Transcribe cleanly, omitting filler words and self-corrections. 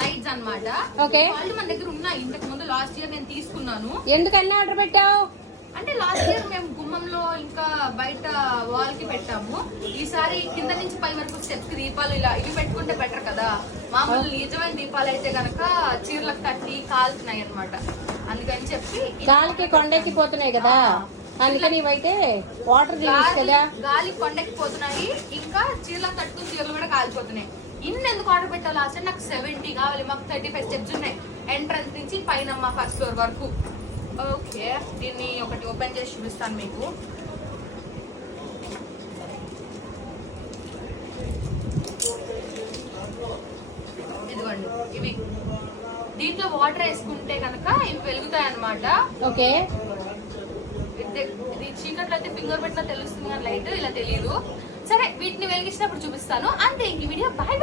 Lights అన్నమాట. Okay, వాళ్ళు మన దగ్గర ఉన్నాయి. ఇంతకు ముందు లాస్ట్ ఇయర్ నేను తీసుకున్నాను. ఎందుకన్నా ఆర్డర్ పెట్టావు? అంటే లాస్ట్ ఇయర్ మేము గుమ్మంలో ఇంకా బయట వాల్ కి పెట్టాము. ఈసారి కింద నుంచి పై వరకు స్టెప్స్ కి దీపాలు ఇలా ఇవి పెట్టుకుంటే బెటర్ కదా. మామూలు నిజమైన దీపాలు అయితే గనక చీరలకు తట్టి కాలుతున్నాయి అన్నమాట. అందుకని చెప్పి గాలికి కొండెక్కిపోతున్నాయి కదా, అందుకని ఇవైతే వాటర్ కదా, గాలి కొండెక్కిపోతున్నాయి. ఇంకా చీరలకు తట్టుకుని చీరలు కూడా కాలిపోతున్నాయి. ఇన్ని ఎందుకు ఆర్డర్ పెట్టాలి? లాస్ట్ నాకు 70 కావాలి. మాకు 35 స్టెప్స్ ఉన్నాయి ఎంట్రన్స్ నుంచి పైన మా ఫస్ట్ ఫ్లోర్ వరకు. ఓకే, దీన్ని ఒకటి ఓపెన్ చేసి చూపిస్తాను మీకు. ఇదిగోండి, ఇవి దీంట్లో వాటర్ వేసుకుంటే కనుక ఇవి వెలుగుతాయి అన్నమాట. ఓకే, ఇది చీకట్లో అయితే ఫింగర్ పెట్టినా తెలుస్తుంది కానీ లైట్ ఇలా తెలియదు. సరే, వీటిని వెలిగించినప్పుడు చూపిస్తాను. అంతే, ఇంక వీడియో బాయ్.